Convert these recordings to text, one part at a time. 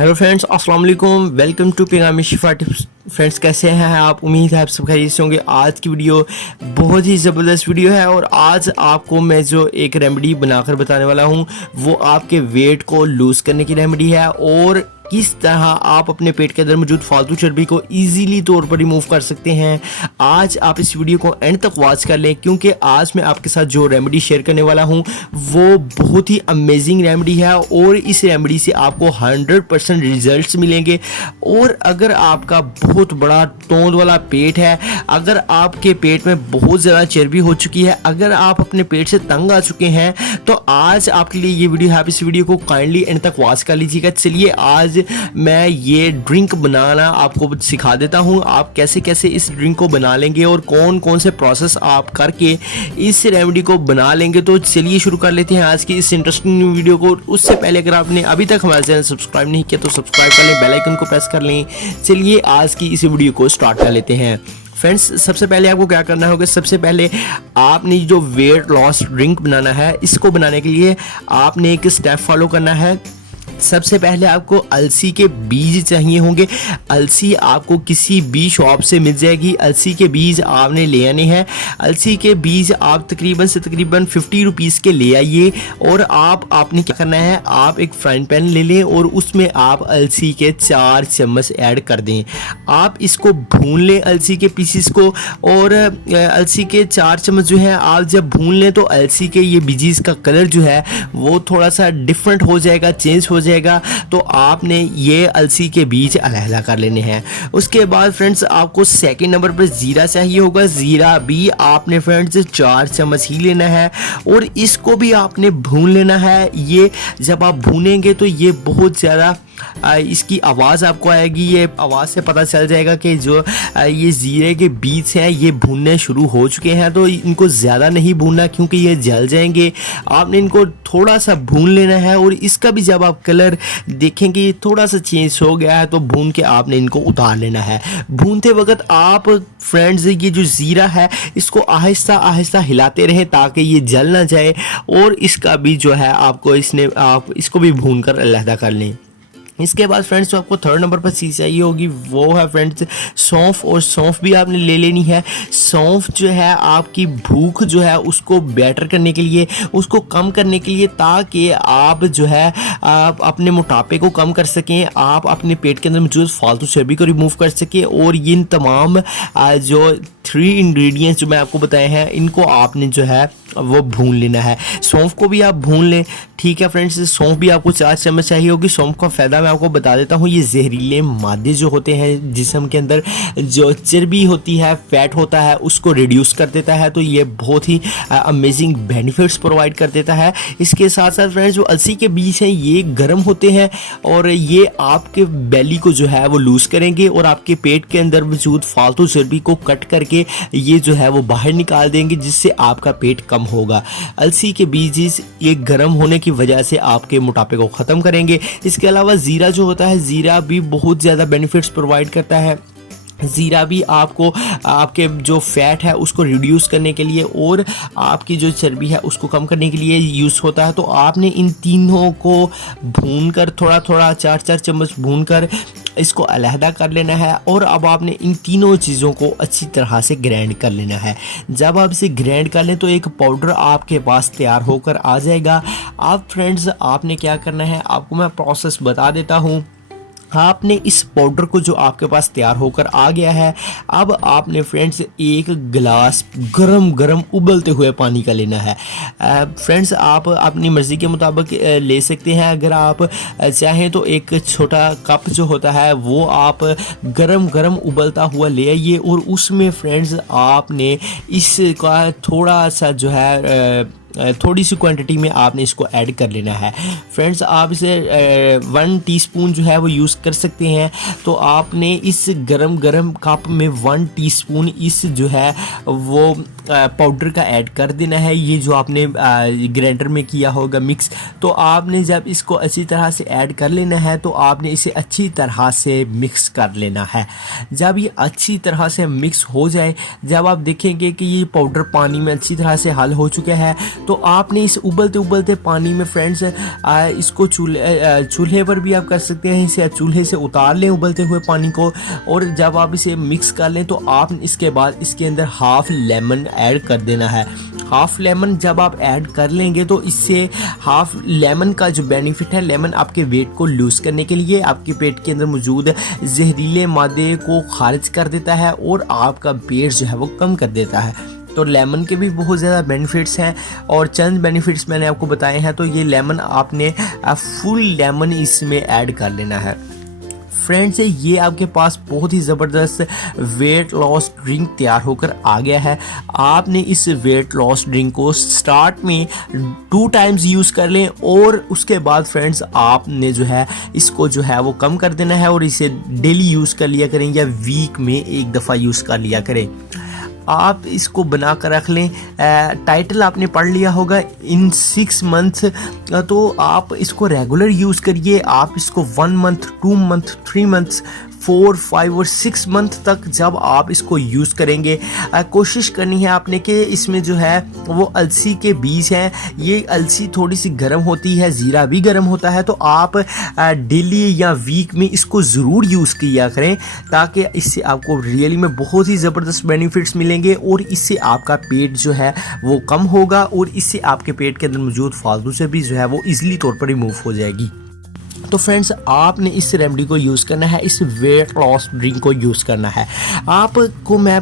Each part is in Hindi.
हेलो फ्रेंड्स, अस्सलाम वालेकुम। वेलकम टू पैगाम शिफा टिप्स। फ्रेंड्स, कैसे हैं आप? उम्मीद है आप सब खैरियत से होंगे। आज की वीडियो बहुत ही ज़बरदस्त वीडियो है और आज आपको मैं जो एक रेमेडी बनाकर बताने वाला हूं वो आपके वेट को लूज़ करने की रेमेडी है और किस तरह आप अपने पेट के अंदर मौजूद फालतू चर्बी को इजीली तौर पर रिमूव कर सकते हैं। आज आप इस वीडियो को एंड तक वॉच कर लें क्योंकि आज मैं आपके साथ जो रेमेडी शेयर करने वाला हूं वो बहुत ही अमेजिंग रेमेडी है और इस रेमेडी से आपको 100% रिजल्ट्स मिलेंगे। और अगर आपका बहुत बड़ा तोंद वाला पेट है, अगर आपके पेट में बहुत ज़्यादा चर्बी हो चुकी है, अगर आप अपने पेट से तंग आ चुके हैं तो आज आपके लिए ये वीडियो है। आप इस वीडियो को काइंडली एंड तक वॉच कर लीजिएगा। चलिए आज मैं ये ड्रिंक बनाना आपको सिखा देता हूँ, आप कैसे कैसे इस ड्रिंक को बना लेंगे और कौन कौन से प्रोसेस आप करके इस रेमेडी को बना लेंगे। तो चलिए शुरू कर लेते हैं आज की इस इंटरेस्टिंग वीडियो को। उससे पहले अगर आपने अभी तक हमारे चैनल सब्सक्राइब नहीं किया तो सब्सक्राइब कर लें, बेल आइकन को प्रेस कर लें। चलिए आज की इस वीडियो को स्टार्ट कर लेते हैं। फ्रेंड्स, सबसे पहले आपको क्या करना होगा, सबसे पहले आपने जो वेट लॉस ड्रिंक बनाना है इसको बनाने के लिए आपने एक स्टेप फॉलो करना है। सबसे पहले आपको अलसी के बीज चाहिए होंगे। अलसी आपको किसी भी शॉप से मिल जाएगी। अलसी के बीज आपने ले आने हैं। अलसी के बीज आप तकरीबन से तकरीबन 50 रुपीज़ के ले आइए और आपने क्या करना है, आप एक फ्राइंग पैन ले लें और उसमें आप अलसी के 4 चम्मच ऐड कर दें। आप इसको भून लें अलसी के पीसीस को और अलसी के 4 चम्मच जो है आप जब भून लें तो अलसी के ये बीजीज का कलर जो है वो थोड़ा सा डिफरेंट हो जाएगा, चेंज हो जाएगा। तो आपने ये अलसी के बीज अलहदा कर लेने हैं। उसके बाद फ्रेंड्स आपको सेकंड नंबर पर जीरा चाहिए होगा। जीरा भी आपने फ्रेंड्स 4 चम्मच ही लेना है और इसको भी आपने भून लेना है। ये जब आप भूनेंगे तो ये बहुत ज़्यादा इसकी आवाज़ आपको आएगी। ये आवाज़ से पता चल जाएगा कि जो ये जीरे के बीज हैं ये भूनने शुरू हो चुके हैं। तो इनको ज़्यादा नहीं भूनना क्योंकि ये जल जाएंगे। आपने इनको थोड़ा सा भून लेना है और इसका भी जब आप कलर देखेंगे ये थोड़ा सा चेंज हो गया है तो भून के आपने इनको उतार लेना है। भूनते वक्त आप फ्रेंड्स ये जो जीरा है इसको आहिस्ता आहिस्ता हिलाते रहें ताकि ये जल ना जाए और इसका भी जो है आपको आप इसको भी भून कर अलहदा कर लें। इसके बाद फ्रेंड्स जो आपको थर्ड नंबर पर चीज़ चाहिए होगी वो है फ्रेंड्स सौंफ। और सौंफ भी आपने ले लेनी है। सौंफ जो है आपकी भूख जो है उसको बेटर करने के लिए, उसको कम करने के लिए, ताकि आप जो है आप अपने मोटापे को कम कर सकें, आप अपने पेट के अंदर मौजूद फालतू चर्बी को रिमूव कर सकें। और इन तमाम जो 3 इंग्रेडिएंट्स जो मैं आपको बताए हैं इनको आपने जो है वो भून लेना है। सौंफ को भी आप भून लें, ठीक है फ्रेंड्स। सौंफ भी आपको 4 चम्मच चाहिए होगी। सौंफ का फ़ायदा मैं आपको बता देता हूँ। ये जहरीले मादे जो होते हैं जिस्म के अंदर, जो चर्बी होती है, फैट होता है, उसको रिड्यूस कर देता है। तो ये बहुत ही अमेजिंग बेनिफिट्स प्रोवाइड कर देता है। इसके साथ साथ फ्रेंड्स जो अलसी के बीज हैं ये गर्म होते हैं और ये आपके बेली को जो है वो लूज़ करेंगे और आपके पेट के अंदर मौजूद फालतू चर्बी को कट करके ये जो है वो बाहर निकाल देंगे, जिससे आपका पेट कम होगा। अलसी के बीज ये गर्म होने की वजह से आपके मोटापे को ख़त्म करेंगे। इसके अलावा ज़ीरा जो होता है, ज़ीरा भी बहुत ज़्यादा बेनिफिट्स प्रोवाइड करता है। ज़ीरा भी आपको आपके जो फैट है उसको रिड्यूस करने के लिए और आपकी जो चर्बी है उसको कम करने के लिए यूज़ होता है। तो आपने इन तीनों को भूनकर थोड़ा थोड़ा 4-4 चम्मच भूनकर इसको अलहदा कर लेना है और अब आपने इन तीनों चीज़ों को अच्छी तरह से ग्राइंड कर लेना है। जब आप इसे ग्राइंड कर लें तो एक पाउडर आपके पास तैयार होकर आ जाएगा। आप फ्रेंड्स आपने क्या करना है, आपको मैं प्रोसेस बता देता हूँ। आपने इस पाउडर को जो आपके पास तैयार होकर आ गया है, अब आपने फ्रेंड्स एक गिलास गरम गरम उबलते हुए पानी का लेना है। फ्रेंड्स आप अपनी मर्ज़ी के मुताबिक ले सकते हैं। अगर आप चाहें तो एक छोटा कप जो होता है वो आप गरम गरम उबलता हुआ ले आइए और उसमें फ्रेंड्स आपने इसका थोड़ा सा जो है थोड़ी सी क्वांटिटी में आपने इसको ऐड कर लेना है। फ्रेंड्स आप इसे 1 टीस्पून जो है वो यूज़ कर सकते हैं। तो आपने इस गरम गरम कप में 1 टीस्पून इस जो है वो पाउडर का ऐड कर देना है, ये जो आपने ग्राइंडर में किया होगा मिक्स। तो आपने जब इसको अच्छी तरह से ऐड कर लेना है तो आपने इसे अच्छी तरह से मिक्स कर लेना है। जब ये अच्छी तरह से मिक्स हो जाए, जब आप देखेंगे कि ये पाउडर पानी में अच्छी तरह से हल हो चुका है, तो आपने इस उबलते उबलते पानी में फ्रेंड्स इसको चूल्हे पर भी आप कर सकते हैं, इसे चूल्हे से उतार लें उबलते हुए पानी को। और जब आप इसे मिक्स कर लें तो आप इसके बाद इसके अंदर हाफ लेमन ऐड कर देना है। हाफ लेमन जब आप ऐड कर लेंगे तो इससे हाफ लेमन का जो बेनिफिट है, लेमन आपके वेट को लूज़ करने के लिए आपके पेट के अंदर मौजूद जहरीले मादे को खारिज कर देता है और आपका पेट जो है वो कम कर देता है। तो लेमन के भी बहुत ज़्यादा बेनिफिट्स हैं और चंद बेनिफिट्स मैंने आपको बताए हैं। तो ये लेमन आपने फुल लेमन इसमें ऐड कर लेना है। फ्रेंड्स, ये आपके पास बहुत ही ज़बरदस्त वेट लॉस ड्रिंक तैयार होकर आ गया है। आपने इस वेट लॉस ड्रिंक को स्टार्ट में 2 टाइम्स यूज़ कर लें और उसके बाद फ्रेंड्स आपने जो है इसको जो है वो कम कर देना है और इसे डेली यूज़ कर लिया करें या वीक में एक दफ़ा यूज़ कर लिया करें। आप इसको बना कर रख लें। टाइटल आपने पढ़ लिया होगा इन 6 मंथ, तो आप इसको रेगुलर यूज़ करिए। आप इसको 1 मंथ, 2 मंथ, 3 मंथ्स, 4, 5 और 6 मंथ तक जब आप इसको यूज़ करेंगे, कोशिश करनी है आपने कि इसमें जो है वो अलसी के बीज हैं। ये अलसी थोड़ी सी गर्म होती है, ज़ीरा भी गर्म होता है, तो आप डेली या वीक में इसको ज़रूर यूज़ किया करें ताकि इससे आपको रियली में बहुत ही ज़बरदस्त बेनिफिट्स मिलेंगे और इससे आपका पेट जो है वो कम होगा और इससे आपके पेट के अंदर मौजूद फालतू से भी जो है वो ईज़िली तौर पर रिमूव हो जाएगी। तो फ्रेंड्स, आपने इस रेमेडी को यूज़ करना है, इस वेट लॉस ड्रिंक को यूज़ करना है। आपको मैं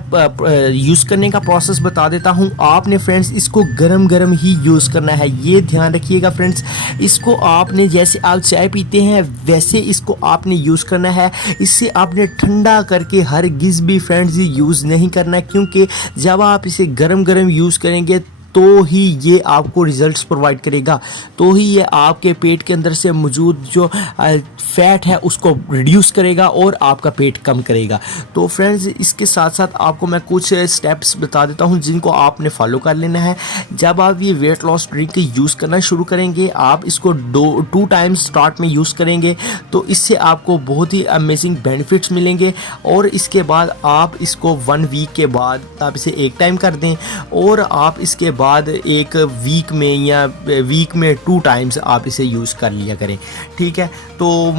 यूज़ करने का प्रोसेस बता देता हूँ। आपने फ्रेंड्स इसको गरम गरम ही यूज़ करना है, ये ध्यान रखिएगा फ्रेंड्स। इसको आपने जैसे आप चाय पीते हैं वैसे इसको आपने यूज़ करना है। इससे आपने ठंडा करके हरगिज़ भी फ्रेंड्स यूज़ नहीं करना है, क्योंकि जब आप इसे गरम गरम यूज़ करेंगे तो ही ये आपको रिजल्ट्स प्रोवाइड करेगा, तो ही ये आपके पेट के अंदर से मौजूद जो फैट है उसको रिड्यूस करेगा और आपका पेट कम करेगा। तो फ्रेंड्स, इसके साथ साथ आपको मैं कुछ स्टेप्स बता देता हूं जिनको आपने फॉलो कर लेना है। जब आप ये वेट लॉस ड्रिंक यूज़ करना शुरू करेंगे, आप इसको 2 टाइम्स स्टार्ट में यूज़ करेंगे तो इससे आपको बहुत ही अमेजिंग बेनिफिट्स मिलेंगे। और इसके बाद आप इसको 1 वीक के बाद आप इसे 1 टाइम कर दें और आप इसके बाद 1 वीक में या वीक में 2 टाइम्स आप इसे यूज़ कर लिया करें, ठीक है। तो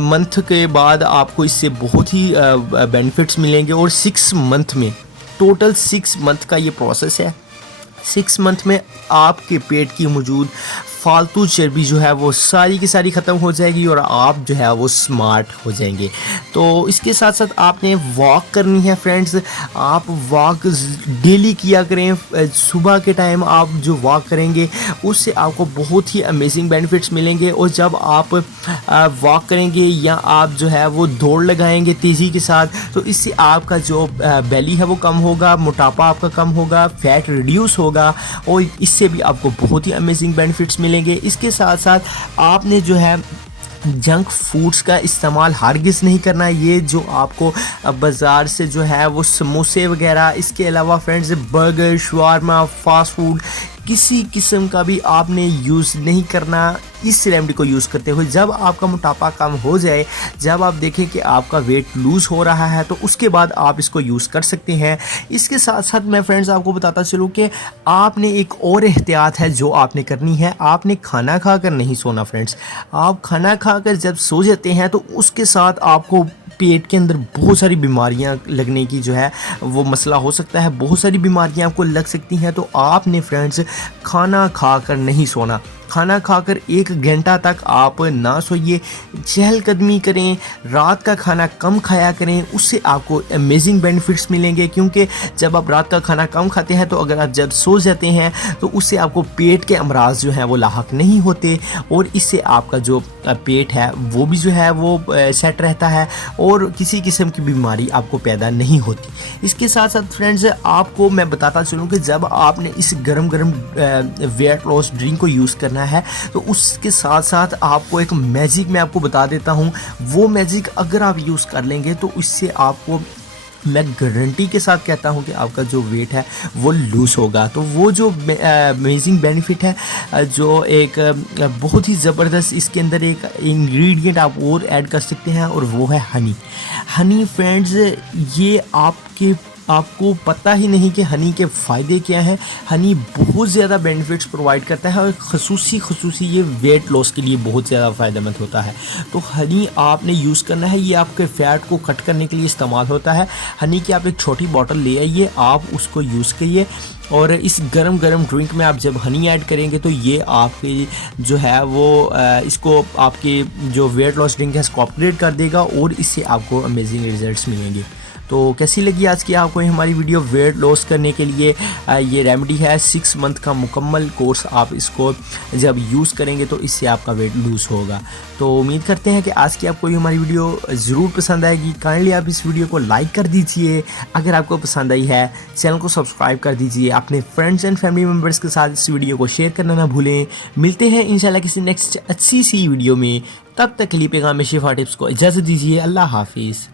मंथ के बाद आपको इससे बहुत ही बेनिफिट्स मिलेंगे और 6 मंथ में, टोटल 6 मंथ का ये प्रोसेस है। 6 मंथ में आपके पेट की मौजूद फालतू चर्बी जो है वो सारी की सारी ख़त्म हो जाएगी और आप जो है वो स्मार्ट हो जाएंगे। तो इसके साथ साथ आपने वॉक करनी है फ्रेंड्स। आप वॉक डेली किया करें। सुबह के टाइम आप जो वॉक करेंगे उससे आपको बहुत ही अमेजिंग बेनिफिट्स मिलेंगे। और जब आप वॉक करेंगे या आप जो है वो दौड़ लगाएंगे तेज़ी के साथ, तो इससे आपका जो बेली है वो कम होगा, मोटापा आपका कम होगा, फैट रिड्यूस होगा और इससे भी आपको बहुत ही अमेजिंग बेनिफिट्स मिलेंगे। इसके साथ साथ आपने जो है जंक फूड्स का इस्तेमाल हरगिज़ नहीं करना। ये जो आपको बाज़ार से जो है वो समोसे वगैरह, इसके अलावा friends burger, shawarma, fast food किसी किस्म का भी आपने यूज़ नहीं करना इस रेमेडी को यूज़ करते हुए। जब आपका मोटापा कम हो जाए, जब आप देखें कि आपका वेट लूज़ हो रहा है, तो उसके बाद आप इसको यूज़ कर सकते हैं। इसके साथ साथ मैं फ्रेंड्स आपको बताता चलूँ कि आपने एक और एहतियात है जो आपने करनी है। आपने खाना खाकर नहीं सोना फ्रेंड्स। आप खाना खाकर जब सो जाते हैं तो उसके साथ आपको पेट के अंदर बहुत सारी बीमारियां लगने की जो है वो मसला हो सकता है, बहुत सारी बीमारियां आपको लग सकती हैं। तो आपने फ्रेंड्स खाना खाकर नहीं सोना। खाना खाकर 1 घंटा तक आप ना सोइए, चहलकदमी करें, रात का खाना कम खाया करें। उससे आपको अमेजिंग बेनिफिट्स मिलेंगे, क्योंकि जब आप रात का खाना कम खाते हैं तो अगर आप जब सो जाते हैं तो उससे आपको पेट के अमराज जो हैं वो लाहक नहीं होते और इससे आपका जो पेट है वो भी जो है वो सेट रहता है और किसी किस्म की बीमारी आपको पैदा नहीं होती। इसके साथ साथ फ्रेंड्स आपको मैं बताता चलूँ कि जब आपने इस गरम गरम वेट लॉस ड्रिंक को यूज़ करना है तो उसके साथ साथ आपको एक मैजिक मैं आपको बता देता हूँ। वो मैजिक अगर आप यूज़ कर लेंगे तो इससे आपको मैं गारंटी के साथ कहता हूँ कि आपका जो वेट है वो लूज़ होगा। तो वो जो अमेजिंग बेनिफिट है, जो एक बहुत ही ज़बरदस्त इसके अंदर एक इंग्रेडिएंट आप और ऐड कर सकते हैं, और वो है हनी। हनी फ्रेंड्स, ये आपको पता ही नहीं कि हनी के फ़ायदे क्या हैं। हनी बहुत ज़्यादा बेनिफिट्स प्रोवाइड करता है, और खसूसी ये वेट लॉस के लिए बहुत ज़्यादा फ़ायदेमंद होता है। तो हनी आपने यूज़ करना है, ये आपके फ़ैट को कट करने के लिए इस्तेमाल होता है। हनी की आप एक छोटी बॉटल ले आइए, आप उसको यूज़ करिए, और इस गरम ड्रिंक में आप जब हनी ऐड करेंगे तो ये आपकी जो है वो इसको आपकी जो वेट लॉस ड्रिंक है इसको अपग्रेड कर देगा, और इससे आपको अमेजिंग रिजल्ट्स मिलेंगे। तो कैसी लगी आज की आपको हमारी वीडियो? वेट लॉस करने के लिए ये रेमेडी है, 6 मंथ का मुकम्मल कोर्स। आप इसको जब यूज़ करेंगे तो इससे आपका वेट लूज़ होगा। तो उम्मीद करते हैं कि आज की आपको हमारी वीडियो ज़रूर पसंद आएगी। काइंडली आप इस वीडियो को लाइक कर दीजिए, अगर आपको पसंद आई है चैनल को सब्सक्राइब कर दीजिए, अपने फ्रेंड्स एंड फैमिली मेम्बर्स के साथ इस वीडियो को शेयर करना ना भूलें। मिलते हैं इंशाल्लाह किसी नेक्स्ट अच्छी सी वीडियो में, तब तक के लिए पैगाम शिफा टिप्स को इजाज़त दीजिए। अल्लाह हाफिज़।